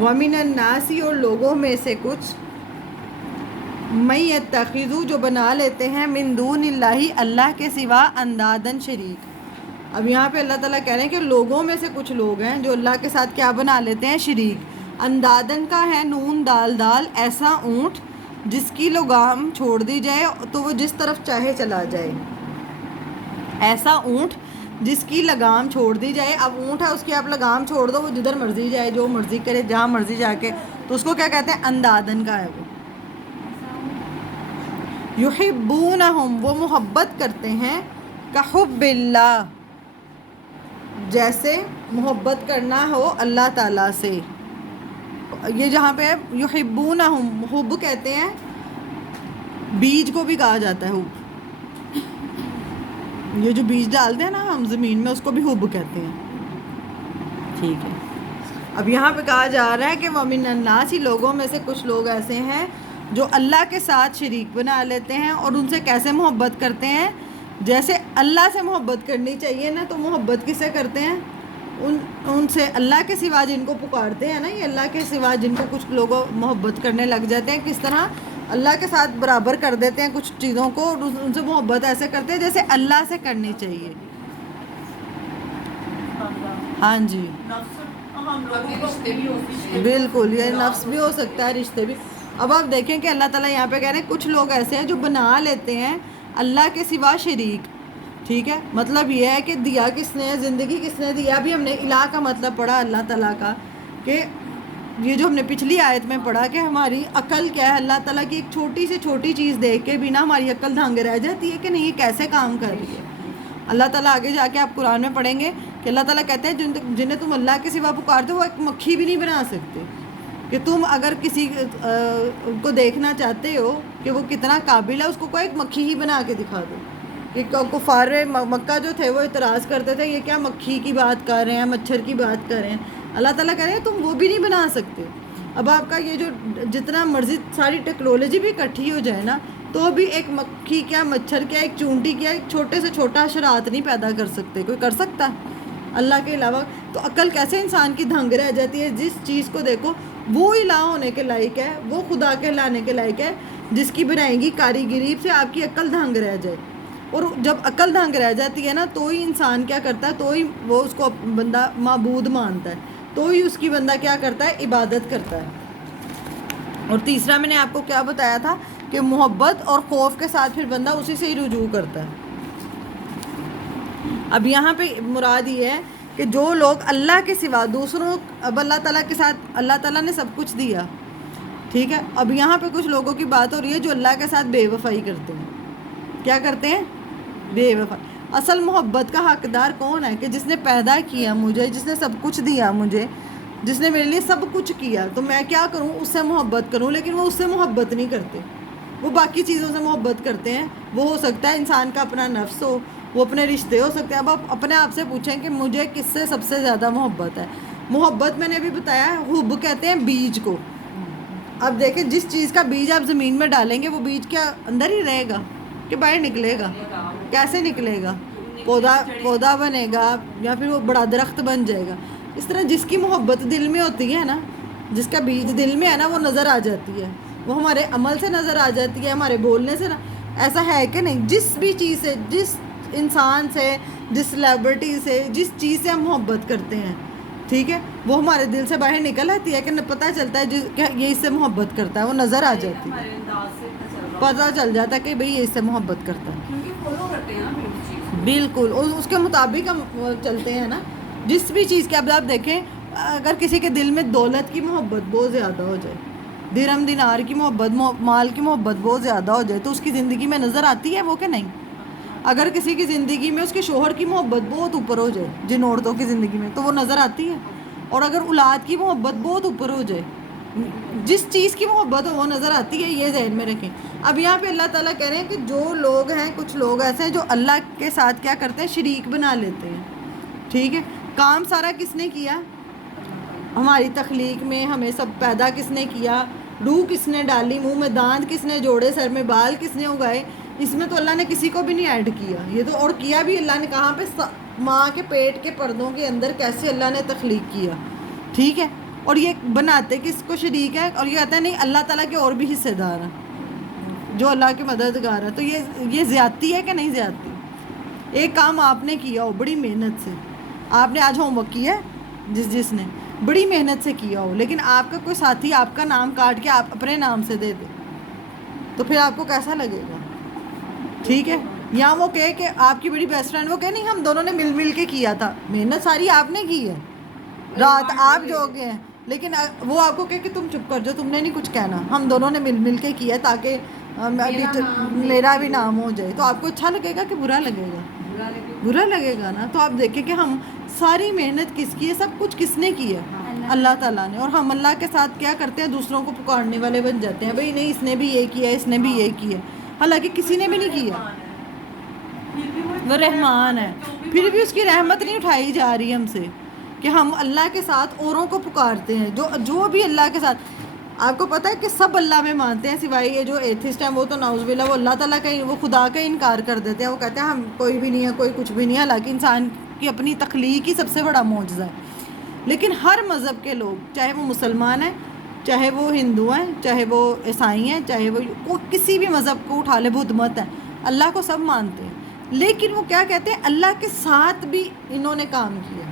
وَمِنَ النَّاسِ اور لوگوں میں سے کچھ مَن یتخذ جو بنا لیتے ہیں من دون اللہ اللہ کے سوا اندادن شریک. اب یہاں پہ اللہ تعالیٰ کہہ رہے ہیں کہ لوگوں میں سے کچھ لوگ ہیں جو اللہ کے ساتھ کیا بنا لیتے ہیں؟ شریک. اندادن کا ہے نون دال دال، ایسا اونٹ جس کی لگام چھوڑ دی جائے تو وہ جس طرف چاہے چلا جائے. ایسا اونٹ جس کی لگام چھوڑ دی جائے. اب اونٹ ہے، اس کی آپ لگام چھوڑ دو، وہ جدھر مرضی جائے، جو مرضی کرے، جہاں مرضی جا کے، تو اس کو کیا کہتے ہیں؟ اندادن کا ہے وہ. یحبونہم وہ محبت کرتے ہیں کحب اللہ جیسے محبت کرنا ہو اللہ تعالیٰ سے. یہ جہاں پہ یحبونہم حب کہتے ہیں، بیج کو بھی کہا جاتا ہے حب. یہ جو بیج ڈالتے ہیں نا ہم زمین میں، اس کو بھی حب کہتے ہیں. ٹھیک ہے. اب یہاں پہ کہا جا رہا ہے کہ وَمِنَ النَّاسِ لوگوں میں سے کچھ لوگ ایسے ہیں جو اللہ کے ساتھ شریک بنا لیتے ہیں، اور ان سے کیسے محبت کرتے ہیں؟ جیسے اللہ سے محبت کرنی چاہیے نا، تو محبت کس سے کرتے ہیں؟ ان سے اللہ کے سوا جن کو پکارتے ہیں نا، یہ اللہ کے سوا جن کو کچھ لوگ محبت کرنے لگ جاتے ہیں. کس طرح؟ اللہ کے ساتھ برابر کر دیتے ہیں کچھ چیزوں کو، اور ان سے محبت ایسے کرتے ہیں جیسے اللہ سے کرنی چاہیے. ہاں جی بالکل، یہ نفس بھی ہو سکتا ہے، رشتے بھی. اب آپ دیکھیں کہ اللہ تعالیٰ یہاں پہ کہہ رہے ہیں کچھ لوگ ایسے ہیں جو بنا لیتے ہیں اللہ کے سوا شریک. ٹھیک ہے، مطلب یہ ہے کہ دیا کس نے، زندگی کس نے دیا. ابھی ہم نے الہ کا مطلب پڑھا اللہ تعالیٰ کا، کہ یہ جو ہم نے پچھلی آیت میں پڑھا کہ ہماری عقل کیا ہے. اللہ تعالیٰ کی ایک چھوٹی سے چھوٹی چیز دیکھ کے بھی نا ہماری عقل دھانگ رہ جاتی ہے کہ نہیں یہ کیسے کام کر رہی ہے. اللہ تعالیٰ آگے جا کے آپ قرآن میں پڑھیں گے کہ اللہ تعالیٰ کہتے ہیں جنہیں تم اللہ کے سوا پکارتے ہو وہ ایک مکھی بھی نہیں بنا سکتے. کہ تم اگر کسی کو دیکھنا چاہتے ہو کہ وہ کتنا قابل ہے، اس کو کوئی ایک مکھی ہی بنا کے دکھا دو. کہ کفار مکہ جو تھے وہ اعتراض کرتے تھے یہ کیا مکھی کی بات کر رہے ہیں، مچھر کی بات کر رہے ہیں. اللہ تعالیٰ کہہ رہے ہیں تم وہ بھی نہیں بنا سکتے. اب آپ کا یہ جو جتنا مرضی ساری ٹیکنالوجی بھی اکٹھی ہو جائے نا، تو بھی ایک مکھی کیا، مچھر کیا، ایک چونٹی کیا، ایک چھوٹے سے چھوٹا شرارت نہیں پیدا کر سکتے. کوئی کر سکتا اللہ کے علاوہ؟ تو عقل کیسے انسان کی دھنگ رہ جاتی ہے. جس چیز کو دیکھو وہ الہ ہونے کے لائق ہے، وہ خدا کہلانے کے لائق ہے، جس کی بنائیں گی کاریگری سے آپ کی عقل دھنگ رہ جائے. اور جب عقل دھنگ رہ جاتی ہے نا، تو ہی انسان کیا کرتا ہے، تو ہی وہ اس کو بندہ معبود مانتا ہے، تو ہی اس کی بندہ کیا کرتا ہے، عبادت کرتا ہے. اور تیسرا میں نے آپ کو کیا بتایا تھا کہ محبت اور خوف کے ساتھ پھر بندہ اسی سے ہی رجوع کرتا ہے. اب یہاں پہ مراد یہ ہے کہ جو لوگ اللہ کے سوا دوسروں، اب اللہ تعالیٰ کے ساتھ اللہ تعالیٰ نے سب کچھ دیا، ٹھیک ہے. اب یہاں پہ کچھ لوگوں کی بات ہو رہی ہے جو اللہ کے ساتھ بے وفائی کرتے ہیں. کیا کرتے ہیں؟ بے وفا. اصل محبت کا حقدار کون ہے؟ کہ جس نے پیدا کیا مجھے، جس نے سب کچھ دیا مجھے، جس نے میرے لیے سب کچھ کیا، تو میں کیا کروں؟ اس سے محبت کروں. لیکن وہ اس سے محبت نہیں کرتے، وہ باقی چیزوں سے محبت کرتے ہیں. وہ ہو سکتا ہے انسان کا اپنا نفس ہو، وہ اپنے رشتے ہو سکتے ہیں. اب آپ اپنے آپ سے پوچھیں کہ مجھے کس سے سب سے زیادہ محبت ہے. محبت میں نے ابھی بتایا حب کہتے ہیں بیج کو. اب دیکھیں جس چیز کا بیج آپ زمین میں ڈالیں گے وہ بیج کیا اندر ہی رہے گا کہ باہر نکلے گا؟ کیسے نکلے گا؟ پودا بنے گا یا پھر وہ بڑا درخت بن جائے گا. اس طرح جس کی محبت دل میں ہوتی ہے نا، جس کا بیج دل میں ہے نا، وہ نظر آ جاتی ہے، وہ ہمارے عمل سے نظر آ جاتی ہے، ہمارے بولنے سے. ایسا ہے کہ نہیں؟ جس بھی چیز سے، جس انسان سے، جس سیلیبریٹی سے، جس چیز سے ہم محبت کرتے ہیں، ٹھیک ہے، وہ ہمارے دل سے باہر نکل آتی ہے کہ پتہ چلتا ہے کہ یہ اس سے محبت کرتا ہے، وہ نظر آ جاتی ہے، پتہ چل جاتا ہے کہ بھئی یہ اس سے محبت کرتا ہے. بالکل، اس کے مطابق ہم چلتے ہیں نا. جس بھی چیز کے اب آپ دیکھیں، اگر کسی کے دل میں دولت کی محبت بہت زیادہ ہو جائے، درہم دینار کی محبت، مال کی محبت بہت زیادہ ہو جائے، تو اس کی زندگی میں نظر آتی ہے وہ کہ نہیں؟ اگر کسی کی زندگی میں اس کے شوہر کی محبت بہت اوپر ہو جائے، جن عورتوں کی زندگی میں، تو وہ نظر آتی ہے. اور اگر اولاد کی محبت بہت اوپر ہو جائے، جس چیز کی محبت ہو وہ نظر آتی ہے. یہ ذہن میں رکھیں. اب یہاں پہ اللہ تعالیٰ کہہ رہے ہیں کہ جو لوگ ہیں، کچھ لوگ ایسے ہیں جو اللہ کے ساتھ کیا کرتے ہیں، شریک بنا لیتے ہیں. ٹھیک ہے، کام سارا کس نے کیا؟ ہماری تخلیق میں ہمیں سب پیدا کس نے کیا؟ روح کس نے ڈالی؟ منہ میں دانت کس نے جوڑے؟ سر میں بال کس نے اگائے؟ اس میں تو اللہ نے کسی کو بھی نہیں ایڈ کیا. یہ تو اور کیا بھی اللہ نے کہاں پہ؟ ماں کے پیٹ کے پردوں کے اندر کیسے اللہ نے تخلیق کیا. ٹھیک ہے، اور یہ بناتے کس کو شریک ہے، اور یہ کہتے ہیں نہیں اللہ تعالیٰ کے اور بھی حصے دار ہیں جو اللہ کے مددگار ہے. تو یہ زیادتی ہے کہ نہیں زیادتی؟ ایک کام آپ نے کیا ہو بڑی محنت سے، آپ نے آج ہوم ورک کیا ہے جس نے بڑی محنت سے کیا ہو، لیکن آپ کا کوئی ساتھی آپ کا نام کاٹ کے آپ اپنے نام سے دے دے تو پھر آپ کو کیسا لگے گا؟ ٹھیک ہے. یا وہ کہے کہ آپ کی بڑی بیسٹ فرینڈ وہ کہے نہیں ہم دونوں نے مل کے کیا تھا، محنت ساری آپ نے کی ہے، رات آپ جو گئے ہیں، لیکن وہ آپ کو کہے کہ تم چپ کر جاؤ، تم نے نہیں کچھ کہنا، ہم دونوں نے مل کے کیا ہے تاکہ میرا بھی نام ہو جائے. تو آپ کو اچھا لگے گا کہ برا لگے گا؟ برا لگے گا نا. تو آپ دیکھیں کہ ہم ساری محنت کس کی ہے، سب کچھ کس نے کی ہے؟ اللہ تعالیٰ نے. اور ہم اللہ کے ساتھ کیا کرتے ہیں؟ دوسروں کو پکارنے والے بن جاتے ہیں، بھئی نہیں اس نے بھی یہ کیا ہے، اس نے بھی یہ کیا ہے، حالانکہ کسی نے بھی نہیں کیا. وہ رحمان ہے، پھر بھی اس کی رحمت نہیں اٹھائی جا رہی ہم سے کہ ہم اللہ کے ساتھ اوروں کو پکارتے ہیں. جو بھی اللہ کے ساتھ، آپ کو پتہ ہے کہ سب اللہ میں مانتے ہیں سوائے یہ جو ایتھسٹ ہیں، وہ تو نعوذ باللہ وہ اللہ تعالیٰ کا وہ خدا کا انکار کر دیتے ہیں. وہ کہتے ہیں ہم کوئی بھی نہیں ہے، کوئی کچھ بھی نہیں ہے، حالانکہ انسان کی اپنی تخلیق ہی سب سے بڑا معجزہ ہے. لیکن ہر مذہب کے لوگ، چاہے وہ مسلمان ہیں، چاہے وہ ہندو ہیں، چاہے وہ عیسائی ہیں، چاہے وہ کسی بھی مذہب کو اٹھا لے، بدھ مت ہے، اللہ کو سب مانتے ہیں. لیکن وہ کیا کہتے ہیں؟ اللہ کے ساتھ بھی انہوں نے کام کیا.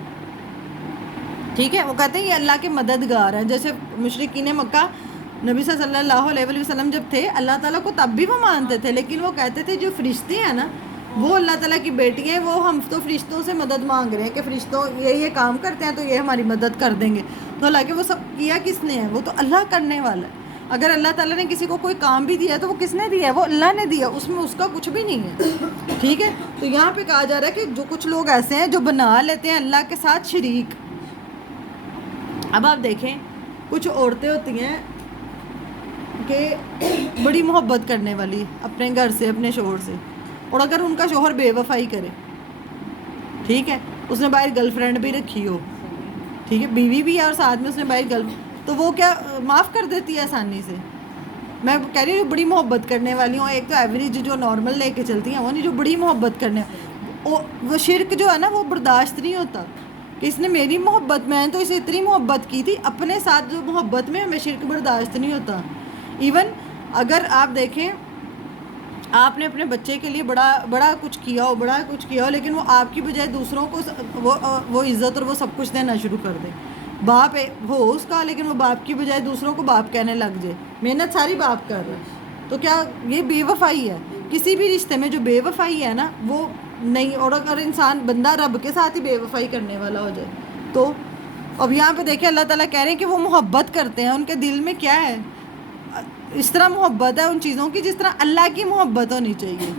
ٹھیک ہے. وہ کہتے ہیں یہ اللہ کے مددگار ہیں. جیسے مشرکین مکہ نبی صلی اللہ علیہ وسلم جب تھے، اللہ تعالیٰ کو تب بھی وہ مانتے تھے، لیکن وہ کہتے تھے جو فرشتے ہیں نا وہ اللہ تعالیٰ کی بیٹی ہیں، وہ ہم تو فرشتوں سے مدد مانگ رہے ہیں کہ فرشتوں یہ کام کرتے ہیں تو یہ ہماری مدد کر دیں گے. تو حالانکہ وہ سب کیا کس نے ہے؟ وہ تو اللہ کرنے والا ہے. اگر اللہ تعالیٰ نے کسی کو کوئی کام بھی دیا ہے تو وہ کس نے دیا ہے؟ وہ اللہ نے دیا، اس میں اس کا کچھ بھی نہیں ہے. ٹھیک ہے. تو یہاں پہ کہا جا رہا ہے کہ جو کچھ لوگ ایسے ہیں جو بنا لیتے ہیں اللہ کے ساتھ شریک. اب آپ دیکھیں کچھ عورتیں ہوتی ہیں کہ بڑی محبت کرنے والی اپنے گھر سے، اپنے شوہر سے، اور اگر ان کا شوہر بے وفائی کرے، ٹھیک ہے، اس نے باہر گرل فرینڈ بھی رکھی ہو، ٹھیک ہے، بیوی بھی ہے اور ساتھ میں اس نے باہر تو وہ کیا معاف کر دیتی ہے آسانی سے؟ میں کہہ رہی ہوں بڑی محبت کرنے والی ہوں. ایک تو ایوریج جو نارمل لے کے چلتی ہیں وہ نہیں، جو بڑی محبت کرنے وہ شرک جو ہے نا وہ برداشت نہیں ہوتا کہ اس نے میری محبت، میں تو اسے اتنی محبت کی تھی، اپنے ساتھ جو محبت میں ہمیں شرک برداشت نہیں ہوتا. ایون اگر آپ دیکھیں آپ نے اپنے بچے کے لیے بڑا کچھ کیا ہو لیکن وہ آپ کی بجائے دوسروں کو وہ عزت اور وہ سب کچھ دینا شروع کر دے. باپ ہو اس کا، لیکن وہ باپ کی بجائے دوسروں کو باپ کہنے لگ جائے، محنت ساری باپ کر رہا ہے، تو کیا یہ بے وفائی ہے؟ کسی بھی رشتے میں جو بے وفائی ہے نا وہ نہیں. اور اگر انسان بندہ رب کے ساتھ ہی بے وفائی کرنے والا ہو جائے تو اب یہاں پہ دیکھیں اللہ تعالیٰ کہہ رہے ہیں کہ وہ محبت کرتے ہیں، ان کے دل میں کیا ہے؟ اس طرح محبت ہے ان چیزوں کی جس طرح اللہ کی محبت ہونی چاہیے.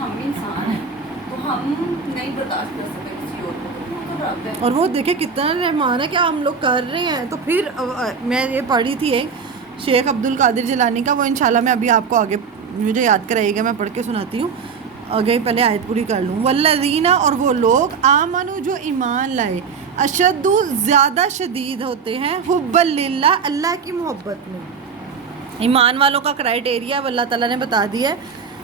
ہم انسان ہیں تو ہم نہیں برداشت کر سکتے کسی اور کو، اور وہ دیکھیں کتنا رحمان ہے کہ ہم لوگ کر رہے ہیں. تو پھر میں یہ پڑھی تھی ایک شیخ عبد القادر جیلانی کا، وہ انشاءاللہ میں ابھی آپ کو آگے مجھے یاد کرائیے گا، میں پڑھ کے سناتی ہوں. آگے پہلے آیت پوری کر لوں. والذین، اور وہ لوگ، آمنو جو ایمان لائے، اشد زیادہ شدید ہوتے ہیں، حب للہ اللہ کی محبت میں. ایمان والوں کا کرائٹیریا اللہ تعالیٰ نے بتا دیا ہے.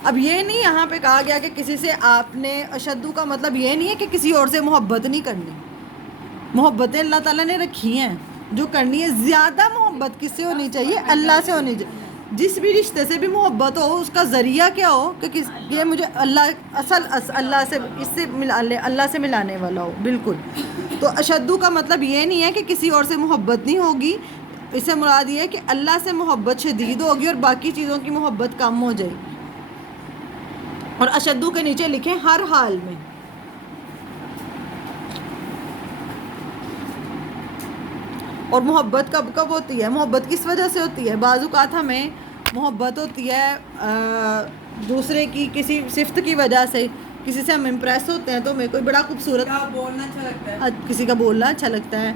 اب یہ نہیں یہاں پہ کہا گیا کہ کسی سے آپ نے اشدو کا مطلب یہ نہیں ہے کہ کسی اور سے محبت نہیں کرنی. محبتیں اللہ تعالیٰ نے رکھی ہیں جو کرنی ہے. زیادہ محبت کس سے ہونی چاہیے؟ اللہ سے ہونی چاہیے. جس بھی رشتے سے بھی محبت ہو اس کا ذریعہ کیا ہو کہ یہ مجھے اللہ سے اس سے اللہ سے ملانے والا ہو. بالکل. تو اشدو کا مطلب یہ نہیں ہے کہ کسی اور سے محبت نہیں ہوگی، اس سے مراد یہ ہے کہ اللہ سے محبت شدید ہوگی اور باقی چیزوں کی محبت کم ہو جائے گی. اور اشدو کے نیچے لکھیں ہر حال میں. اور محبت کب کب ہوتی ہے؟ محبت کس وجہ سے ہوتی ہے؟ بعض اوقات ہمیں محبت ہوتی ہے دوسرے کی کسی صفت کی وجہ سے، کسی سے ہم امپریس ہوتے ہیں تو ہمیں کوئی بڑا خوبصورت بولنا اچھا لگتا ہے، کسی کا بولنا اچھا لگتا ہے،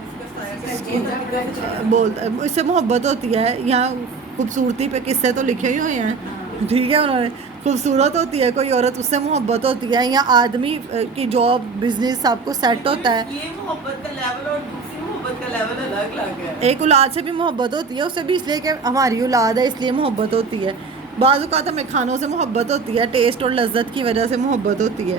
بولتا ہے، اس سے محبت ہوتی ہے. یہاں خوبصورتی پہ قصے تو لکھے ہی ہوئے ہیں، ٹھیک ہے، انہوں نے خوبصورت ہوتی ہے کوئی عورت، اس سے محبت ہوتی ہے. یا آدمی کی جاب بزنس سب کو سیٹ ہوتا ہے. یہ محبت کا لیول اور دوسری محبت کا لیول الگ الگ ہے. ایک اولاد سے بھی محبت ہوتی ہے، اس سے بھی اس لیے کہ ہماری اولاد ہے اس لیے محبت ہوتی ہے. بعض اوقات ہمیں کھانوں سے محبت ہوتی ہے، ٹیسٹ اور لذت کی وجہ سے محبت ہوتی ہے.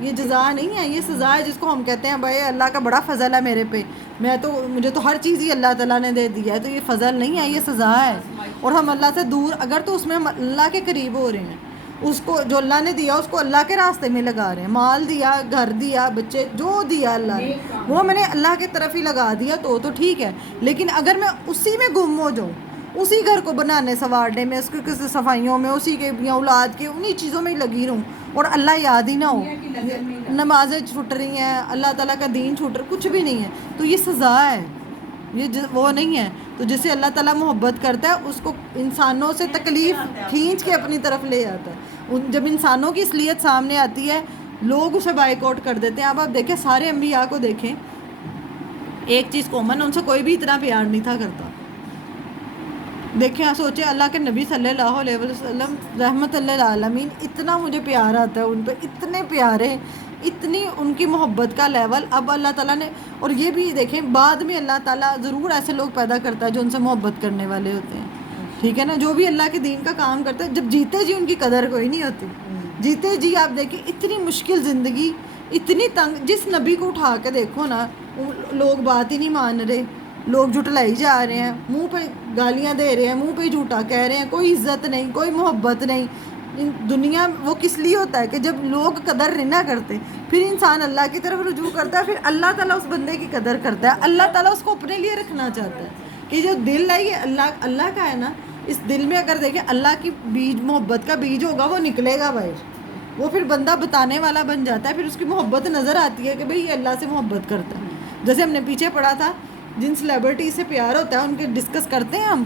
یہ جزا نہیں ہے، یہ سزا ہے جس کو ہم کہتے ہیں بھائی اللہ کا بڑا فضل ہے میرے پہ، مجھے تو ہر چیز ہی اللہ تعالیٰ نے دے دیا ہے، تو یہ فضل نہیں ہے، یہ سزا ہے. اور ہم اللہ سے دور، اگر تو اس میں ہم اللہ کے قریب ہو رہے ہیں، اس کو جو اللہ نے دیا اس کو اللہ کے راستے میں لگا رہے ہیں، مال دیا، گھر دیا، بچے، جو دیا اللہ نے وہ میں نے اللہ کی طرف ہی لگا دیا تو ٹھیک ہے. لیکن اگر میں اسی میں گم ہو جاؤں، اسی گھر کو بنانے سنوارنے میں، اس کے کسی صفائیوں میں، اسی کے یا اولاد کے انہی چیزوں میں لگی رہوں اور اللہ یاد ہی نہ ہو، نمازیں چھوٹ رہی ہیں، اللہ تعالیٰ کا دین چھوٹ رہا، کچھ بھی نہیں ہے، تو یہ سزا ہے، یہ وہ نہیں ہے. تو جسے اللہ تعالیٰ محبت کرتا ہے اس کو انسانوں سے تکلیف کھینچ کے اپنی طرف لے آتا ہے. جب انسانوں کی اصلیت سامنے آتی ہے لوگ اسے بائیک آؤٹ کر دیتے ہیں. اب آپ دیکھیں سارے انبیاء کو دیکھیں، ایک چیز کامن، ان سے کوئی بھی اتنا پیار نہیں تھا کرتا. دیکھیں سوچیں اللہ کے نبی صلی اللہ علیہ وسلم رحمت اللہ عالمین، اتنا مجھے پیار آتا ہے ان پہ، اتنے پیارے، اتنی ان کی محبت کا لیول. اب اللہ تعالیٰ نے، اور یہ بھی دیکھیں بعد میں اللہ تعالیٰ ضرور ایسے لوگ پیدا کرتا ہے جو ان سے محبت کرنے والے ہوتے ہیں، ٹھیک ہے نا، جو بھی اللہ کے دین کا کام کرتے ہیں. جب جیتے جی ان کی قدر کوئی نہیں ہوتی، جیتے جی آپ دیکھیں اتنی مشکل زندگی، اتنی تنگ، جس نبی کو اٹھا کے دیکھو نا لوگ بات ہی نہیں مان رہے، لوگ جھٹلائی جا رہے ہیں، منہ پہ گالیاں دے رہے ہیں، منہ پہ جھوٹا کہہ رہے ہیں، کوئی عزت نہیں، کوئی محبت نہیں. دنیا وہ کس لیے ہوتا ہے کہ جب لوگ قدر نہیں نہ کرتے پھر انسان اللہ کی طرف رجوع کرتا ہے، پھر اللہ تعالیٰ اس بندے کی قدر کرتا ہے. اللہ تعالیٰ اس کو اپنے لیے رکھنا چاہتا ہے کہ جو دل ہے یہ اللہ کا ہے نا، اس دل میں اگر دیکھیں اللہ کی بیج، محبت کا بیج ہوگا وہ نکلے گا باہر، وہ پھر بندہ بتانے والا بن جاتا ہے، پھر اس کی محبت نظر آتی ہے کہ بھئی یہ اللہ سے محبت کرتا ہے. جیسے ہم نے پیچھے پڑھا تھا جن سیلیبریٹی سے پیار ہوتا ہے ان کے ڈسکس کرتے ہیں ہم،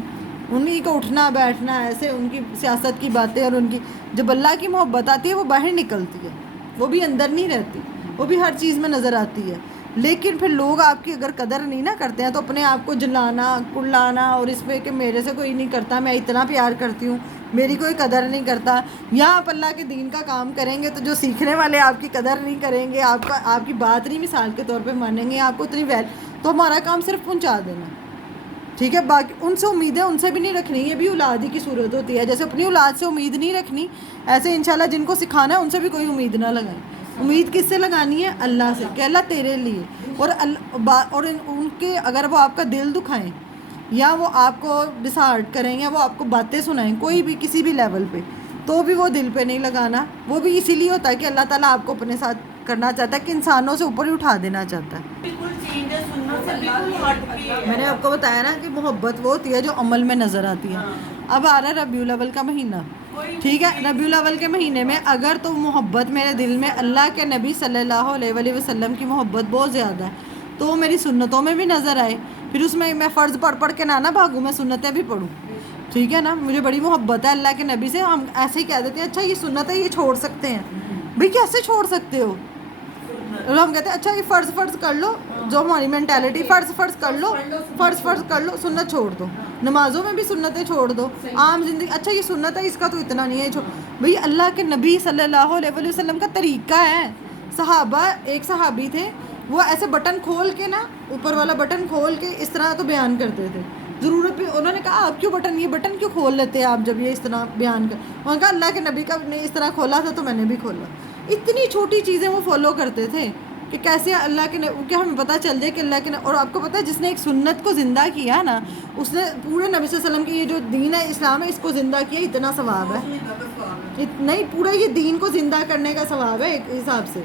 انہیں کو اٹھنا بیٹھنا ایسے، ان کی سیاست کی باتیں، اور ان کی جب اللہ کی محبت آتی ہے وہ باہر نکلتی ہے، وہ بھی اندر نہیں رہتی، وہ بھی ہر چیز میں نظر آتی ہے. لیکن پھر لوگ آپ کی اگر قدر نہیں نہ کرتے ہیں تو اپنے آپ کو جلانا کلانا اور اس پہ کہ میرے سے کوئی نہیں کرتا، میں اتنا پیار کرتی ہوں، میری کوئی قدر نہیں کرتا. یا آپ اللہ کے دین کا کام کریں گے تو جو سیکھنے والے آپ کی قدر نہیں کریں گے، آپ کی بات نہیں مثال کے طور پہ مانیں گے، آپ کو اتنی تو ہمارا کام صرف پہنچا دینا، ٹھیک ہے. باقی ان سے امیدیں ان سے بھی نہیں رکھنی، یہ بھی اولاد ہی کی صورت ہوتی ہے. جیسے اپنی اولاد سے امید نہیں رکھنی، ایسے انشاءاللہ جن کو سکھانا ہے ان سے بھی کوئی امید نہ لگائیں. امید کس سے لگانی ہے؟ اللہ سے، کہ اللہ تیرے لیے، اور ان کے اگر وہ آپ کا دل دکھائیں یا وہ آپ کو ڈسہارٹ کریں یا وہ آپ کو باتیں سنائیں کوئی بھی کسی بھی لیول پہ، تو بھی وہ دل پہ نہیں لگانا. وہ بھی اسی لیے ہوتا ہے کہ اللہ تعالیٰ آپ کو اپنے ساتھ کرنا چاہتا ہے، کہ انسانوں سے اوپر ہی اٹھا دینا چاہتا ہے. بالکل چینج ہے، سنت سے بالکل ہٹ بھی ہے. میں نے آپ کو بتایا نا کہ محبت وہ ہوتی ہے جو عمل میں نظر آتی ہے. اب آ رہا ہے ربیع الاول کا مہینہ، ٹھیک ہے. ربیع الاول کے مہینے میں اگر تو محبت میرے دل میں اللہ کے نبی صلی اللہ علیہ وسلم کی محبت بہت زیادہ ہے تو وہ میری سنتوں میں بھی نظر آئے. پھر اس میں فرض پڑھ کے نہ بھاگوں، میں سنتیں بھی پڑھوں، ٹھیک ہے نا. مجھے بڑی محبت ہے اللہ کے نبی سے. ہم ایسے ہی کہہ دیتے ہیں اچھا یہ سنت ہے یہ چھوڑ سکتے ہیں، بھئی کیسے چھوڑ سکتے ہو؟ اور ہم کہتے ہیں اچھا یہ فرض کر لو، جو ہماری مینٹیلٹی فرض کر لو، فرض کر لو، سنت چھوڑ دو، نمازوں میں بھی سنتیں چھوڑ دو، عام زندگی اچھا یہ سنت ہے اس کا تو اتنا نہیں ہے، بھئی اللہ کے نبی صلی اللہ علیہ وسلم کا طریقہ ہے. صحابہ، ایک صحابی تھے وہ ایسے بٹن کھول کے نا، اوپر والا بٹن کھول کے اس طرح تو بیان کرتے تھے. ضرورت بھی انہوں نے کہا آپ کیوں یہ بٹن کیوں کھول لیتے ہیں آپ جب یہ اس طرح بیان کر، انہوں نے کہا اللہ کے نبی کا نے اس طرح کھولا تھا تو میں نے بھی کھولا. اتنی چھوٹی چیزیں وہ فالو کرتے تھے کہ کیسے اللہ کے کہ ہمیں پتہ چل جائے کہ اللہ کے اور آپ کو پتہ ہے جس نے ایک سنت کو زندہ کیا نا اس نے پورے نبی صلی اللہ علیہ وسلم کی یہ جو دین ہے اسلام ہے اس کو زندہ کیا، اتنا ثواب ہے. نہیں پورا یہ دین کو زندہ کرنے کا ثواب ہے ایک حساب سے،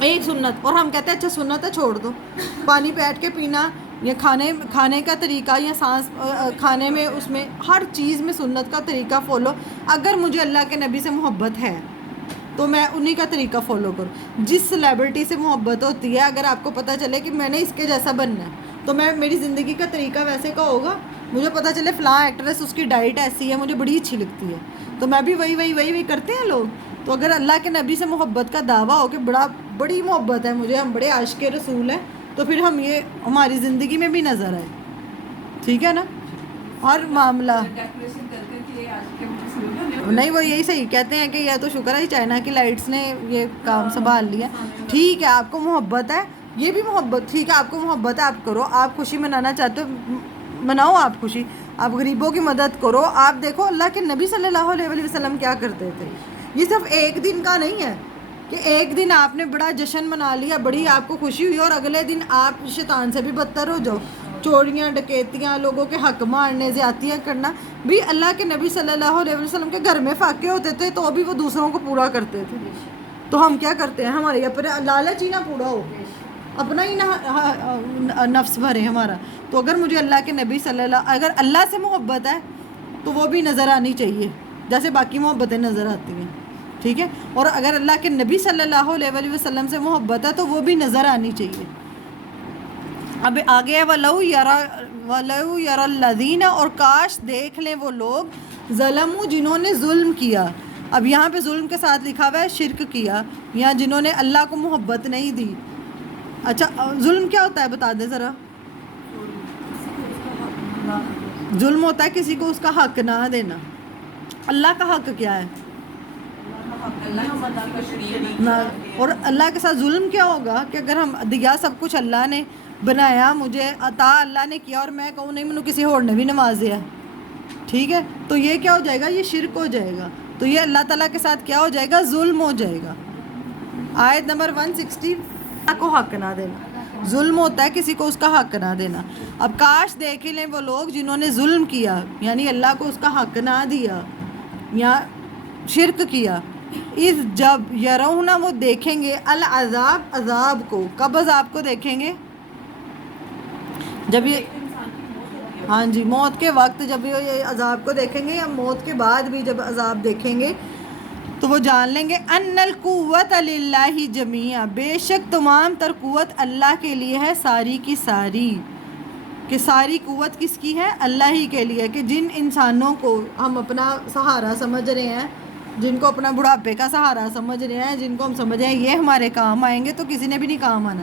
ایک سنت. اور ہم کہتے ہیں اچھا سنت ہے چھوڑ دو، پانی بیٹھ کے پینا یا کھانے کا طریقہ یا سانس کھانے میں اس میں ہر چیز میں سنت کا طریقہ فالو. اگر مجھے اللہ کے نبی سے محبت ہے تو میں انہی کا طریقہ فالو کروں. جس سیلیبریٹی سے محبت ہوتی ہے اگر آپ کو پتہ چلے کہ میں نے اس کے جیسا بننا ہے تو میری زندگی کا طریقہ ویسے کا ہوگا. مجھے پتہ چلے فلاں ایکٹریس اس کی ڈائٹ ایسی ہے مجھے بڑی اچھی لگتی ہے تو میں بھی وہی کرتے ہیں لوگ. تو اگر اللہ کے نبی سے محبت کا دعویٰ ہو کہ بڑی محبت ہے مجھے، ہم بڑے عاشق رسول ہیں، تو پھر ہم یہ ہماری زندگی میں بھی نظر آئے، ٹھیک ہے نا. ہر معاملہ نہیں، وہ یہی صحیح کہتے ہیں کہ یہ تو شکر ہے چائنا کی لائٹس نے یہ کام سنبھال لیا. ٹھیک ہے آپ کو محبت ہے، یہ بھی محبت، ٹھیک ہے آپ کو محبت ہے آپ کرو، آپ خوشی منانا چاہتے ہو مناؤ آپ خوشی، آپ غریبوں کی مدد کرو. آپ دیکھو اللہ کے نبی صلی اللہ علیہ وسلم کیا کرتے تھے، یہ صرف ایک دن کا نہیں ہے، کہ ایک دن آپ نے بڑا جشن منا لیا، بڑی آپ کو خوشی ہوئی، اور اگلے دن آپ شیطان سے بھی بدتر ہو جاؤ، چوریاں ڈکیتیاں، لوگوں کے حق مارنے، زیادتیاں کرنا. بھی اللہ کے نبی صلی اللہ علیہ وسلم کے گھر میں فاقے ہوتے تھے تو بھی وہ دوسروں کو پورا کرتے تھے. تو ہم کیا کرتے ہیں؟ ہمارے اپنے لالچ ہی نہ پورا ہو، اپنا ہی نہ نفس بھرے ہمارا. تو اگر مجھے اللہ کے نبی صلی اللہ، اگر اللہ سے محبت ہے تو وہ بھی نظر آنی چاہیے جیسے باقی محبتیں نظر آتی ہیں. ٹھیک ہے؟ اور اگر اللہ کے نبی صلی اللہ علیہ وسلم سے محبت ہے تو وہ بھی نظر آنی چاہیے. اب آگے ہے وَلَوْ يَرَى الَّذِينَ، اور کاش دیکھ لیں وہ لوگ ظلموا، جنہوں نے ظلم کیا. اب یہاں پہ ظلم کے ساتھ لکھا ہوا ہے شرک کیا، یا جنہوں نے اللہ کو محبت نہیں دی. اچھا ظلم کیا ہوتا ہے بتا دیں ذرا؟ ظلم ہوتا ہے کسی کو اس کا حق نہ دینا. اللہ کا حق کیا ہے؟ اور اللہ کے ساتھ ظلم کیا ہوگا کہ اگر ہم دیا سب کچھ اللہ نے، بنایا مجھے، عطا اللہ نے کیا، اور میں کہوں نہیں منو کسی اور نے بھی نوازیا. ٹھیک ہے؟ تو یہ کیا ہو جائے گا؟ یہ شرک ہو جائے گا. تو یہ اللہ تعالیٰ کے ساتھ کیا ہو جائے گا؟ ظلم ہو جائے گا. آیت نمبر 160 کو حق نہ دینا. ظلم ہوتا ہے کسی کو اس کا حق نہ دینا. اب کاش دیکھ لیں وہ لوگ جنہوں نے ظلم کیا، یعنی اللہ کو اس کا حق نہ دیا یا شرک کیا. جب یرون، وہ دیکھیں گے العذاب، عذاب کو. کب عذاب کو دیکھیں گے؟ جب یہ ہاں جی موت کے وقت جب یہ عذاب کو دیکھیں گے، یا موت کے بعد بھی جب عذاب دیکھیں گے تو وہ جان لیں گے ان القوت للہ جمیعا، بے شک تمام تر قوت اللہ کے لیے ہے، ساری کی ساری. کہ ساری قوت کس کی ہے؟ اللہ ہی کے لیے. کہ جن انسانوں کو ہم اپنا سہارا سمجھ رہے ہیں، جن کو اپنا بڑھاپے کا سہارا سمجھ رہے ہیں، جن کو ہم سمجھ رہے ہیں یہ ہمارے کام آئیں گے، تو کسی نے بھی نہیں کام آنا.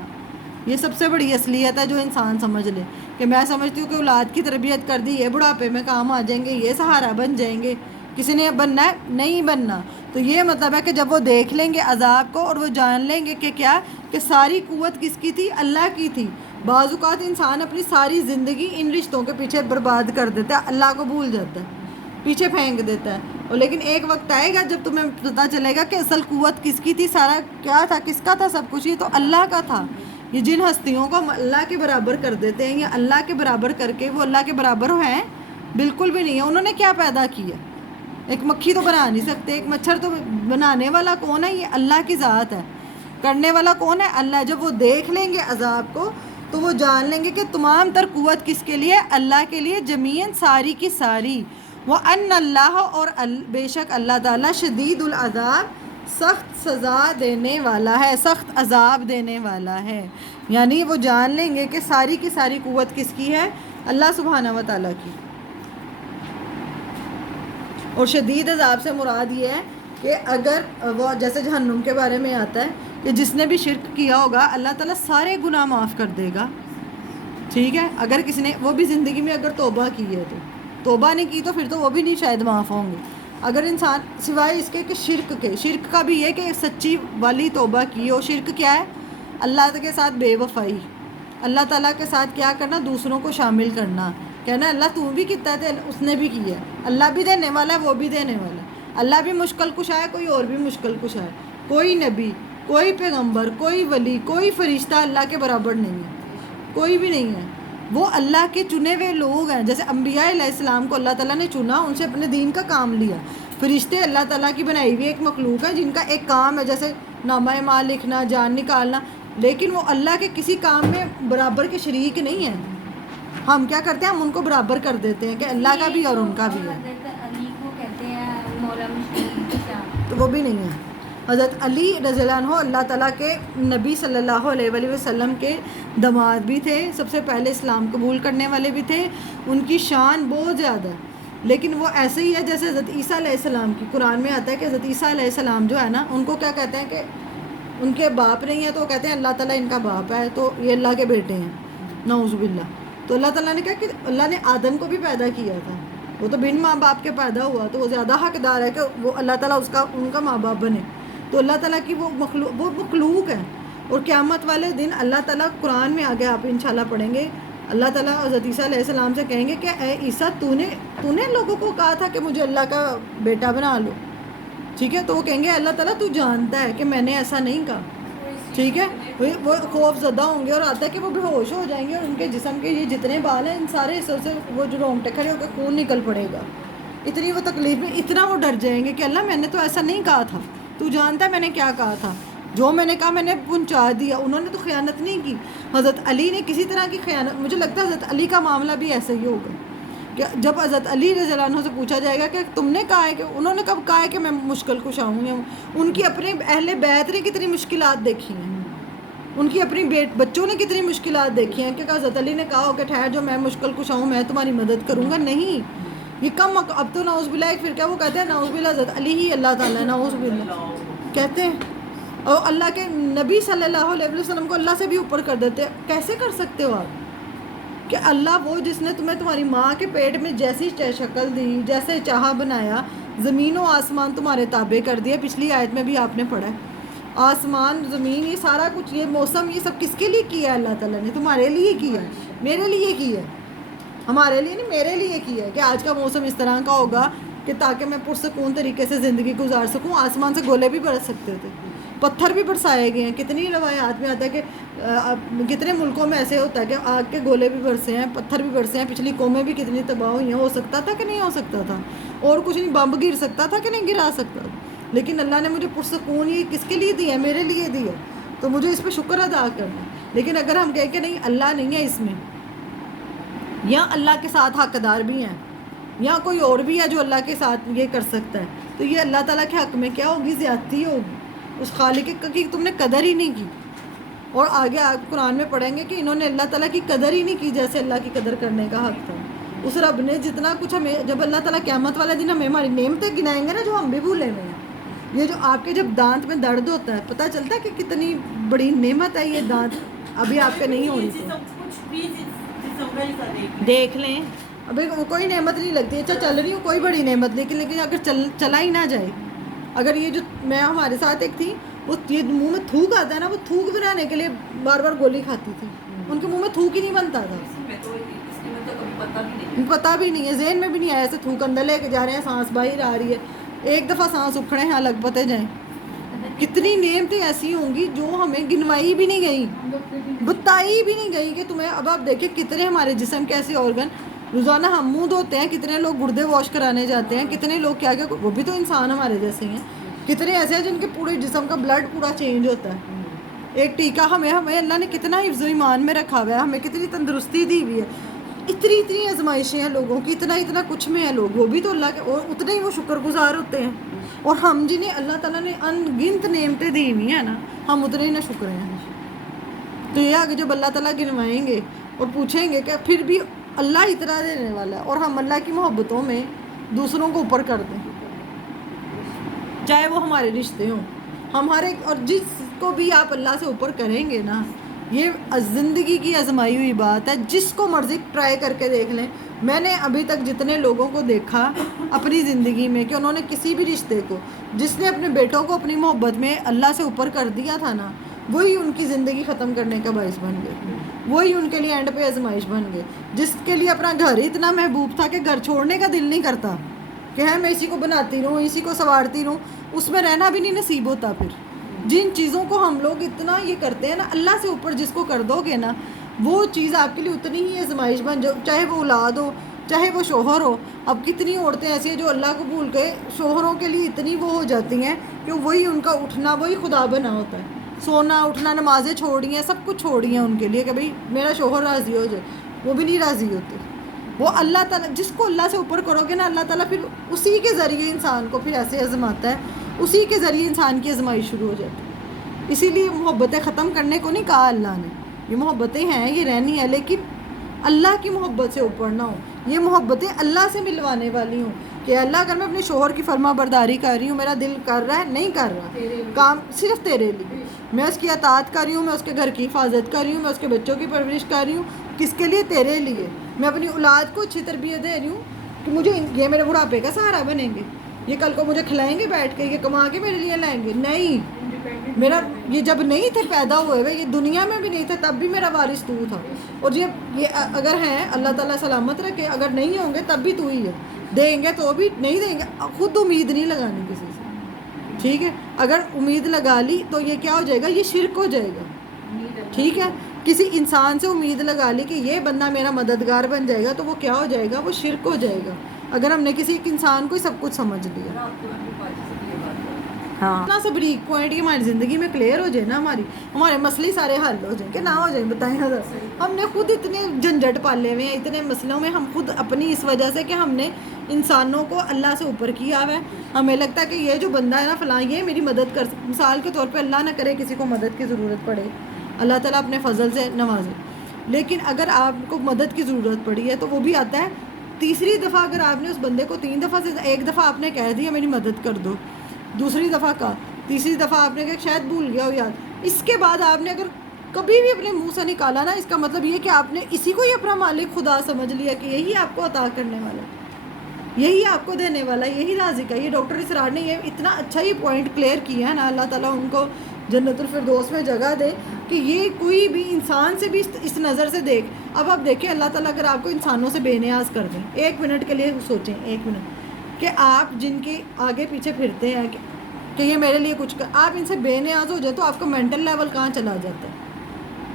یہ سب سے بڑی اصلیت ہے جو انسان سمجھ لے. کہ میں سمجھتی ہوں کہ اولاد کی تربیت کر دی، یہ بڑھاپے میں کام آ جائیں گے، یہ سہارا بن جائیں گے. کسی نے بننا ہے؟ نہیں بننا. تو یہ مطلب ہے کہ جب وہ دیکھ لیں گے عذاب کو، اور وہ جان لیں گے کہ کیا، کہ ساری قوت کس کی تھی؟ اللہ کی تھی. بعض اوقات انسان اپنی ساری زندگی ان رشتوں کے پیچھے برباد کر دیتا ہے، اللہ کو بھول جاتا ہے، پیچھے پھینک دیتا ہے. اور لیکن ایک وقت آئے گا جب تمہیں پتہ چلے گا کہ اصل قوت کس کی تھی، سارا کیا تھا، کس کا تھا سب کچھ؟ یہ تو اللہ کا تھا. یہ جن ہستیوں کو ہم اللہ کے برابر کر دیتے ہیں، یا اللہ کے برابر کر کے وہ اللہ کے برابر ہیں، بالکل بھی نہیں ہے. انہوں نے کیا پیدا کیا؟ ایک مکھی تو بنا نہیں سکتے، ایک مچھر تو بنانے والا کون ہے؟ یہ اللہ کی ذات ہے. کرنے والا کون ہے؟ اللہ. جب وہ دیکھ لیں گے عذاب کو تو وہ جان لیں گے کہ تمام تر قوت کس کے لیے؟ اللہ کے لیے، جمیعاً ساری کی ساری. وَأَنَّ اللَّهَ، اور بے شک اللہ تعالیٰ، شدید العذاب، سخت سزا دینے والا ہے، سخت عذاب دینے والا ہے. یعنی وہ جان لیں گے کہ ساری کی ساری قوت کس کی ہے؟ اللہ سبحانہ و تعالیٰ کی. اور شدید عذاب سے مراد یہ ہے کہ اگر وہ جیسے جہنم کے بارے میں آتا ہے کہ جس نے بھی شرک کیا ہوگا اللہ تعالیٰ سارے گناہ معاف کر دے گا. ٹھیک ہے؟ اگر کسی نے وہ بھی زندگی میں اگر توبہ کی ہے، تو توبہ نہیں کی تو پھر تو وہ بھی نہیں شاید معاف ہوں گے. اگر انسان سوائے اس کے کہ شرک کا بھی یہ کہ سچی والی توبہ کی ہو. شرک کیا ہے؟ اللہ کے ساتھ بے وفائی، اللہ تعالیٰ کے ساتھ کیا کرنا؟ دوسروں کو شامل کرنا. کہنا اللہ تو بھی کتا ہے، اس نے بھی کیا ہے. اللہ بھی دینے والا ہے، وہ بھی دینے والا ہے. اللہ بھی مشکل کشا ہے، کوئی اور بھی مشکل کشا ہے. کوئی نبی، کوئی پیغمبر، کوئی ولی، کوئی فرشتہ اللہ کے برابر نہیں ہے، کوئی بھی نہیں ہے. وہ اللہ کے چنے ہوئے لوگ ہیں. جیسے انبیاء علیہ السلام کو اللہ تعالیٰ نے چنا، ان سے اپنے دین کا کام لیا. فرشتے اللہ تعالیٰ کی بنائی ہوئی ایک مخلوق ہے جن کا ایک کام ہے جیسے نامہ اعمال لکھنا، جان نکالنا، لیکن وہ اللہ کے کسی کام میں برابر کے شریک نہیں ہیں. ہم کیا کرتے ہیں؟ ہم ان کو برابر کر دیتے ہیں کہ اللہ کا بھی اور ان کا بھی ہے. تو وہ بھی نہیں ہے. حضرت علی رضی اللہ عنہ اللہ تعالیٰ کے نبی صلی اللہ علیہ وآلہ وسلم کے داماد بھی تھے، سب سے پہلے اسلام قبول کرنے والے بھی تھے. ان کی شان بہت زیادہ ہے، لیکن وہ ایسے ہی ہے جیسے حضرت عیسیٰ علیہ السلام کی. قرآن میں آتا ہے کہ حضرت عیسیٰ علیہ السلام جو ہے نا، ان کو کیا کہتے ہیں کہ ان کے باپ نہیں ہیں، تو وہ کہتے ہیں اللہ تعالیٰ ان کا باپ ہے، تو یہ اللہ کے بیٹے ہیں، نعوذ باللہ. تو اللہ تعالیٰ نے کہا کہ اللہ نے آدم کو بھی پیدا کیا تھا، وہ تو بن ماں باپ کے پیدا ہوا، تو وہ زیادہ حقدار ہے کہ وہ اللہ تعالیٰ ان کا ماں باپ بنے. تو اللہ تعالیٰ کی وہ مخلوق ہے. اور قیامت والے دن اللہ تعالیٰ قرآن میں آگے آپ انشاءاللہ پڑھیں گے، اللہ تعالیٰ حضرت عیسیٰ علیہ السلام سے کہیں گے کہ اے عیسیٰ، تو نے لوگوں کو کہا تھا کہ مجھے اللہ کا بیٹا بنا لو. ٹھیک ہے، تو وہ کہیں گے اللہ تعالیٰ تو جانتا ہے کہ میں نے ایسا نہیں کہا، ٹھیک ہے، وہ خوف زدہ ہوں گے اور آتا ہے کہ وہ بے ہوش ہو جائیں گے اور ان کے جسم کے یہ جتنے بال ہیں ان سارے حصوں سے وہ جو رونگٹے کھڑے ہو کے خون نکل پڑے گا، اتنی وہ تکلیف میں اتنا وہ ڈر جائیں گے کہ اللہ میں نے تو ایسا نہیں کہا تھا، تو جانتا ہے میں نے کیا کہا تھا، جو میں نے کہا میں نے پہنچا دیا، انہوں نے تو خیانت نہیں کی۔ حضرت علی نے کسی طرح کی خیانت، مجھے لگتا ہے حضرت علی کا معاملہ بھی ایسا ہی ہوگا کہ جب حضرت علی رضی اللہ عنہ سے پوچھا جائے گا کہ تم نے کہا ہے، کہ انہوں نے کب کہا ہے کہ میں مشکل کشا ہوں، ان کی اپنے اہل بیت نے کتنی مشکلات دیکھی ہیں، ان کی اپنی بچوں نے کتنی مشکلات دیکھی ہیں کہ حضرت علی نے کہا ہو کہ ٹھہر جو میں مشکل کشا ہوں میں تمہاری مدد کروں گا، نہیں، یہ کم اب تو نعوذ باللہ ایک فرقہ وہ کہتے ہیں نعوذ باللہ حضرت علی ہی اللہ تعالیٰ ہے، نعوذ باللہ کہتے ہیں، اور اللہ کے نبی صلی اللہ علیہ وسلم کو اللہ سے بھی اوپر کر دیتے ہیں۔ کیسے کر سکتے ہو آپ کہ اللہ وہ جس نے تمہیں تمہاری ماں کے پیٹ میں جیسی شکل دی، جیسے چاہا بنایا، زمین و آسمان تمہارے تابع کر دیا، پچھلی آیت میں بھی آپ نے پڑھا ہے، آسمان زمین یہ سارا کچھ، یہ موسم، یہ سب کس کے لیے کیا ہے اللہ تعالیٰ نے؟ تمہارے لیے کیا ہے، میرے لیے کیا ہے، ہمارے لیے نہیں، میرے لیے کیا ہے کہ آج کا موسم اس طرح کا ہوگا کہ تاکہ میں پرسکون طریقے سے زندگی گزار سکوں۔ آسمان سے گولے بھی برس سکتے تھے، پتھر بھی برسائے گئے ہیں، کتنی روایات میں آتا ہے کہ کتنے ملکوں میں ایسے ہوتا ہے کہ آگ کے گولے بھی برسے ہیں، پتھر بھی برسے ہیں، پچھلی قومیں بھی کتنی تباہ ہوئی ہیں، ہو سکتا تھا کہ نہیں ہو سکتا تھا، اور کچھ نہیں، بمب گر سکتا تھا کہ نہیں گرا سکتا تھا، لیکن اللہ نے مجھے پرسکون یہ کس کے لیے دیا ہے؟ میرے لیے دیا، تو مجھے اس پہ شکر ادا کرنا ہے۔ لیکن اگر ہم کہیں کہ نہیں اللہ نہیں ہے اس میں، یا اللہ کے ساتھ حقدار بھی ہیں، یا کوئی اور بھی ہے جو اللہ کے ساتھ یہ کر سکتا ہے، تو یہ اللہ تعالیٰ کے حق میں کیا ہوگی؟ زیادتی ہوگی، اس خالق کی تم نے قدر ہی نہیں کی۔ اور آگے قرآن میں پڑھیں گے کہ انہوں نے اللہ تعالیٰ کی قدر ہی نہیں کی جیسے اللہ کی قدر کرنے کا حق تھا۔ اس رب نے جتنا کچھ ہمیں، جب اللہ تعالیٰ قیامت والے دن ہمیں ہماری نعمتیں گنائیں گے نا جو ہم بھی بھولے ہوئے ہیں، یہ جو آپ کے جب دانت میں درد ہوتا ہے پتہ چلتا ہے کہ کتنی بڑی نعمت ہے یہ دانت، ابھی آپ کے نہیں ہو رہی تو دیکھ لیں، ابھی کوئی نعمت نہیں لگتی، اچھا چل رہی ہوں کوئی بڑی نعمت، لیکن اگر چلا ہی نہ جائے، اگر یہ جو میں ہمارے ساتھ ایک تھی، وہ یہ منہ میں تھوک آتا ہے نا، وہ تھوک بنانے کے لیے بار بار گولی کھاتی تھی، ان کے منہ میں تھوک ہی نہیں بنتا تھا، پتہ بھی نہیں ہے، ذہن میں بھی نہیں آیا ایسے تھوک اندر لے کے جا رہے ہیں، سانس باہر آ رہی ہے، ایک دفعہ سانس اکھڑے ہیں الگ پتے جائیں، کتنی نعمتیں ایسی ہوں گی جو ہمیں گنوائی بھی نہیں گئی، بتائی بھی نہیں گئی کہ تمہیں، اب آپ دیکھیں کتنے ہمارے جسم کے ایسے آرگن، روزانہ ہم منہ دھوتے ہیں، کتنے لوگ گردے واش کرانے جاتے ہیں، کتنے لوگ کیا وہ بھی تو انسان ہمارے جیسے ہیں، کتنے ایسے ہیں جن کے پورے جسم کا بلڈ پورا چینج ہوتا ہے، ایک ٹیکہ ہمیں اللہ نے کتنا حفظ و ایمان میں رکھا ہوا ہے، ہمیں کتنی تندرستی دی ہوئی ہے، اتنی آزمائشیں ہیں لوگوں کی، اتنا کچھ میں ہے لوگ، وہ بھی تو اللہ کے، اور اتنے ہی وہ شکر گزار ہوتے ہیں، اور ہم جنہیں اللہ تعالیٰ نے ان گنت نعمتیں دی ہوئی ہیں نا، ہم اتنے ہی نہ شکر ہیں۔ تو یہ آگے جب اللہ تعالیٰ گنوائیں گے اور پوچھیں گے کہ پھر بھی اللہ اتنا دینے والا ہے اور ہم اللہ کی محبتوں میں دوسروں کو اوپر کر دیں، چاہے وہ ہمارے رشتے ہوں، ہمارے، اور جس کو بھی آپ اللہ سے اوپر کریں گے نا، یہ زندگی کی آزمائی ہوئی بات ہے، جس کو مرضی ٹرائی کر کے دیکھ لیں۔ میں نے ابھی تک جتنے لوگوں کو دیکھا اپنی زندگی میں کہ انہوں نے کسی بھی رشتے کو، جس نے اپنے بیٹوں کو اپنی محبت میں اللہ سے اوپر کر دیا تھا نا، وہی ان کی زندگی ختم کرنے کا باعث بن گئے، وہی ان کے لیے اینڈ پہ آزمائش بن گئے۔ جس کے لیے اپنا گھر اتنا محبوب تھا کہ گھر چھوڑنے کا دل نہیں کرتا کہ ہے میں اسی کو بناتی رہوں، اسی کو سنوارتی رہوں، اس میں رہنا بھی نہیں نصیب ہوتا۔ پھر جن چیزوں کو ہم لوگ اتنا یہ کرتے ہیں نا، اللہ سے اوپر جس کو کر دو گے نا، وہ چیز آپ کے لیے اتنی ہی آزمائش بن جاؤ، چاہے وہ اولاد ہو، چاہے وہ شوہر ہو۔ اب کتنی عورتیں ایسی ہیں جو اللہ کو بھول کے شوہروں کے لیے اتنی وہ ہو جاتی ہیں کہ وہی ان کا اٹھنا وہی خدا بنا ہوتا ہے، سونا اٹھنا، نمازیں چھوڑی ہیں، سب کچھ چھوڑی ہیں ان کے لیے کہ بھئی میرا شوہر راضی ہو جائے، وہ بھی نہیں راضی ہوتے۔ وہ اللہ تعالیٰ، جس کو اللہ سے اوپر کرو گے نا، اللہ تعالیٰ پھر اسی کے ذریعے انسان کو پھر ایسے آزماتا ہے، اسی کے ذریعے انسان کی آزمائش شروع ہو جاتی ہے۔ اسی لیے محبتیں ختم کرنے کو نہیں کہا اللہ نے، یہ محبتیں ہیں، یہ رہنی ہے، لیکن اللہ کی محبت سے اوپر نہ ہو، یہ محبتیں اللہ سے ملوانے والی ہوں کہ اللہ اگر میں اپنے شوہر کی فرما برداری کر رہی ہوں، میرا دل کر رہا ہے، نہیں کر رہا، کام صرف تیرے لیے، میں اس کی اطاعت کر رہی ہوں، میں اس کے گھر کی حفاظت کر رہی ہوں، میں اس کے بچوں کی پرورش کر رہی ہوں، کس کے لیے؟ تیرے لیے۔ میں اپنی اولاد کو اچھی تربیت دے رہی ہوں کہ مجھے یہ میرے بڑھاپے کا سہارا بنیں گے، یہ کل کو مجھے کھلائیں گے بیٹھ کے، یہ کما کے میرے لیے لائیں گے، نہیں، میرا یہ جب نہیں تھے پیدا ہوئے ہوئے، یہ دنیا میں بھی نہیں تھے، تب بھی میرا وارث تو تھا، اور یہ اگر ہیں اللہ تعالیٰ سلامت رکھے، اگر نہیں ہوں گے تب بھی تو ہی ہے، دیں گے تو بھی نہیں دیں گے، خود امید نہیں لگانی کسی سے، ٹھیک ہے. اگر امید لگا لی تو یہ کیا ہو جائے گا, یہ شرک ہو جائے گا. ٹھیک ہے, کسی انسان سے امید لگا لی کہ یہ بندہ میرا مددگار بن جائے گا تو وہ کیا ہو جائے گا, وہ شرک ہو جائے گا, اگر ہم نے کسی ایک انسان کو ہی سب کچھ سمجھ لیا. ہاں اتنا سا بریک پوائنٹ کی ہماری زندگی میں کلیئر ہو جائے نا, ہمارے مسئلے سارے حل ہو جائیں کہ نہ ہو جائیں. بتائیں حضرت, ہم نے خود اتنے جھنجھٹ پالے ہوئے ہیں اتنے مسئلوں میں, ہم خود اپنی اس وجہ سے کہ ہم نے انسانوں کو اللہ سے اوپر کیا ہوا ہے. ہمیں لگتا ہے کہ یہ جو بندہ ہے نا فلاں, یہ میری مدد کر, مثال کے طور پہ اللہ نہ کرے کسی کو مدد کی ضرورت پڑے, اللہ تعالیٰ اپنے فضل سے نوازے, لیکن اگر آپ کو مدد کی ضرورت پڑی ہے تو وہ بھی آتا ہے تیسری دفعہ. اگر آپ نے اس بندے کو 3 دفعہ سے, ایک دفعہ آپ نے کہہ دیا میری مدد کر دو, دوسری دفعہ کا, تیسری دفعہ آپ نے کہا شاید بھول گیا ہو یاد, اس کے بعد آپ نے اگر کبھی بھی اپنے منہ سے نکالا نا, اس کا مطلب یہ کہ آپ نے اسی کو ہی اپنا مالک خدا سمجھ لیا کہ یہی آپ کو عطا کرنے والا ہے, یہی آپ کو دینے والا ہے, یہی رازق ہے. یہ ڈاکٹر اسرار نے یہ اتنا اچھا یہ پوائنٹ کلیئر کیا ہے نا, اللہ تعالیٰ ان کو جنت الفردوس میں جگہ دے کہ یہ کوئی بھی انسان سے بھی اس نظر سے دیکھ. اب آپ دیکھیں اللہ تعالیٰ اگر آپ کو انسانوں سے بے نیاز کر دیں, 1 منٹ کے لیے سوچیں, 1 منٹ, کہ آپ جن کے آگے پیچھے پھرتے ہیں کہ یہ میرے لیے کچھ آپ ان سے بے نیاز ہو جائے تو آپ کا مینٹل لیول کہاں چلا جاتا ہے,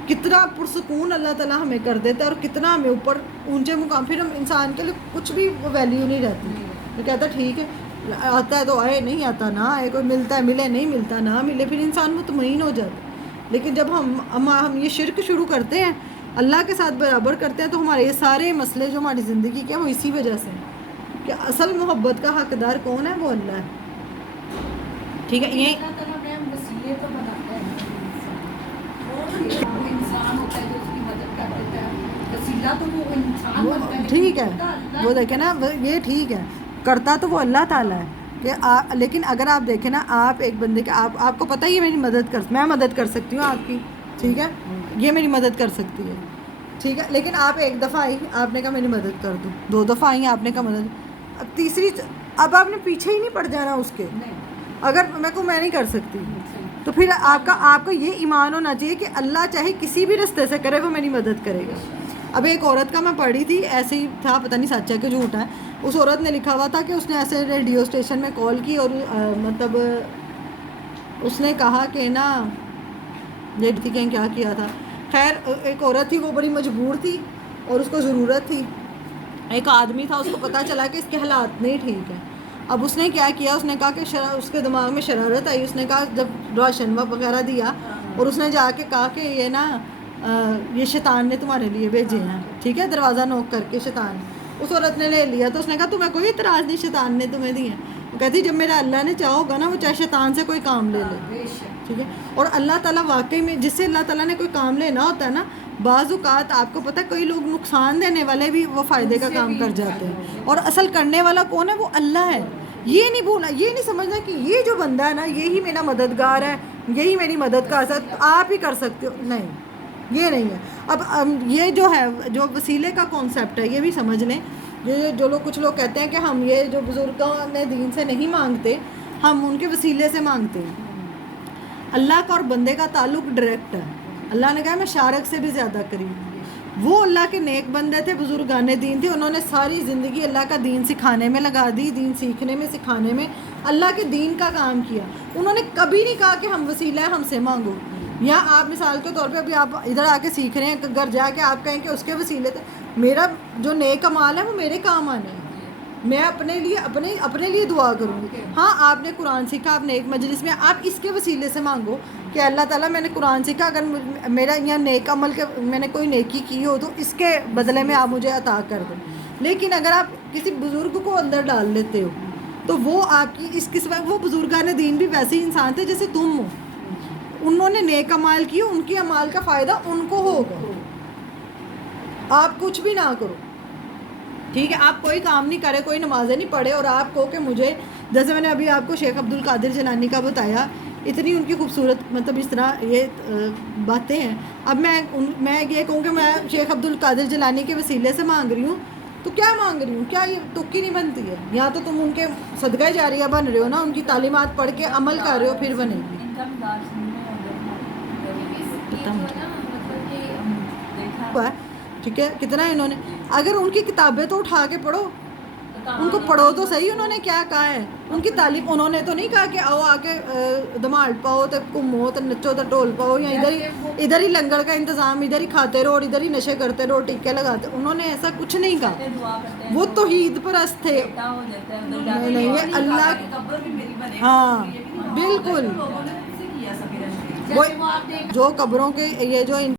کتنا پرسکون اللہ تعالیٰ ہمیں کر دیتا ہے اور کتنا ہمیں اوپر اونچے مقام. پھر ہم انسان کے لیے کچھ بھی ویلیو نہیں رہتی. وہ کہتا ٹھیک ہے آتا ہے تو آئے, نہیں آتا نہ آئے, کوئی ملتا ہے ملے, نہیں ملتا نہ ملے, پھر انسان مطمئن ہو جاتا ہے. لیکن جب ہم یہ شرک شروع کرتے ہیں, اللہ کے ساتھ برابر کرتے ہیں, تو ہمارے یہ سارے مسئلے جو ہماری زندگی کے وہ اسی وجہ سے ہیں کہ اصل محبت کا حقدار کون ہے, وہ اللہ ہے. ٹھیک ہے, یہ ٹھیک ہے, وہ دیکھیں نا, یہ ٹھیک ہے, کرتا تو وہ اللہ تعالیٰ ہے کہ لیکن اگر آپ دیکھیں نا, آپ ایک بندے کے آپ کو پتہ ہی ہے میری مدد میں مدد کر سکتی ہوں آپ کی, ٹھیک ہے, یہ میری مدد کر سکتی ہے, ٹھیک ہے, لیکن آپ 1 دفعہ آئی, آپ نے کہا میری مدد کر دو, 2 دفعہ آئی آپ نے کہا مدد, اب تیسری, اب آپ نے پیچھے ہی نہیں پڑ جانا اس کے, اگر میں نہیں کر سکتی تو پھر آپ کا یہ ایمان ہونا چاہیے کہ اللہ چاہے کسی بھی رستے سے کرے وہ میری مدد کرے گا. اب ایک عورت کا میں پڑھی تھی, ایسے ہی تھا, پتہ نہیں سچ ہے کہ جھوٹ ہے, اس عورت نے لکھا ہوا تھا کہ اس نے ایسے ریڈیو اسٹیشن میں کال کی اور مطلب اس نے کہا کہ نا یہ تھی کہ کیا کیا تھا, خیر ایک عورت تھی, وہ بڑی مجبور تھی اور اس کو ضرورت تھی, ایک آدمی تھا, اس کو پتہ چلا کہ اس کے حالات نہیں ٹھیک ہیں. اب اس نے کیا کیا, اس نے کہا کہ اس کے دماغ میں شرارت آئی, اس نے کہا جب راشن وغیرہ دیا اور اس نے جا کے کہا کہ یہ نا یہ شیطان نے تمہارے لیے بھیجے ہیں, ٹھیک ہے, دروازہ نوک کر کے شیطان, اس عورت نے لے لیا. تو اس نے کہا تمہیں کوئی اعتراض نہیں, شیطان نے تمہیں دی ہیں. وہ کہتی جب میرا اللہ نے چاہا ہوگا نا, وہ چاہے شیطان سے کوئی کام لے لے, ٹھیک ہے. اور اللہ تعالیٰ واقعی میں جس سے اللہ تعالیٰ نے کوئی کام لینا ہوتا ہے نا, بعض اوقات آپ کو پتہ ہے کوئی لوگ نقصان دینے والے بھی وہ فائدے کا کام کر جاتے ہیں, اور اصل کرنے والا کون ہے, وہ اللہ ہے. یہ نہیں بھولنا, یہ نہیں سمجھنا کہ یہ جو بندہ ہے نا یہی میرا مددگار ہے, یہی میری مدد کا اثر آپ ہی کر سکتے ہو, نہیں, یہ نہیں ہے. اب یہ جو ہے جو وسیلے کا کانسیپٹ ہے یہ بھی سمجھ لیں. یہ جو کچھ لوگ کہتے ہیں کہ ہم یہ جو بزرگوں نے دین سے نہیں مانگتے, ہم ان کے وسیلے سے مانگتے ہیں. اللہ کا اور بندے کا تعلق ڈائریکٹ ہے. اللہ نے کہا میں شارک سے بھی زیادہ قریب. وہ اللہ کے نیک بندے تھے, بزرگان دین تھے, انہوں نے ساری زندگی اللہ کا دین سکھانے میں لگا دی, دین سیکھنے میں سکھانے میں, اللہ کے دین کا کام کیا. انہوں نے کبھی نہیں کہا کہ ہم وسیلہ ہے ہم سے مانگو. یا آپ مثال کے طور پہ ابھی آپ ادھر آ کے سیکھ رہے ہیں, گھر جا کے آپ کہیں کہ اس کے وسیلے تھے, میرا جو نیک عمال ہے وہ میرے کام آنے ہیں, میں اپنے لیے دعا کروں گی. ہاں آپ نے قرآن سیکھا, آپ نے ایک مجلس میں, آپ اس کے وسیلے سے مانگو کہ اللہ تعالیٰ میں نے قرآن سیکھا, اگر میرا یہاں نیک عمل کے میں نے کوئی نیکی کی ہو تو اس کے بدلے میں آپ مجھے عطا کر دیں. لیکن اگر آپ کسی بزرگ کو اندر ڈال لیتے ہو تو وہ آپ کی اس قسم, وہ بزرگان دین بھی ویسے ہی انسان تھے جیسے تم ہو, انہوں نے نیک عمال کی, ان کے عمال کا فائدہ ان کو ہوگا, آپ کچھ بھی نہ کرو, ٹھیک ہے. آپ کوئی کام نہیں کرے, کوئی نمازیں نہیں پڑھے, اور آپ کہو کہ مجھے, جیسے میں نے ابھی آپ کو شیخ عبد القادر جیلانی کا بتایا, اتنی ان کی خوبصورت مطلب اس طرح یہ باتیں ہیں. اب میں یہ کہوں کہ میں شیخ عبد القادر جیلانی کے وسیلے سے مانگ رہی ہوں, تو کیا مانگ رہی ہوں, کیا یہ تکی نہیں بنتی ہے, یا تو تم ان کے صدقہ جاریہ بن رہے ہو نا, ان کی تعلیمات پڑھ کے عمل کر رہے ہو, پھر بنے گی. ٹھیک ہے, کتنا انہوں نے, اگر ان کی کتابیں تو اٹھا کے پڑھو, ان کو پڑھو تو صحیح انہوں نے کیا کہا ہے. ان کی تعلیم انہوں نے تو نہیں کہا کہ آؤ آ کے دھماڑ پاؤ تو گھومو تو نچو تو ڈول پاؤ یا ادھر ہی لنگر کا انتظام, ادھر ہی کھاتے رہو اور ادھر ہی نشے کرتے رہو, ٹیکے لگاتے. انہوں نے ایسا کچھ نہیں کہا, وہ توحید پرست تھے. نہیں یہ اللہ, ہاں بالکل, وہ جو قبروں کے یہ جو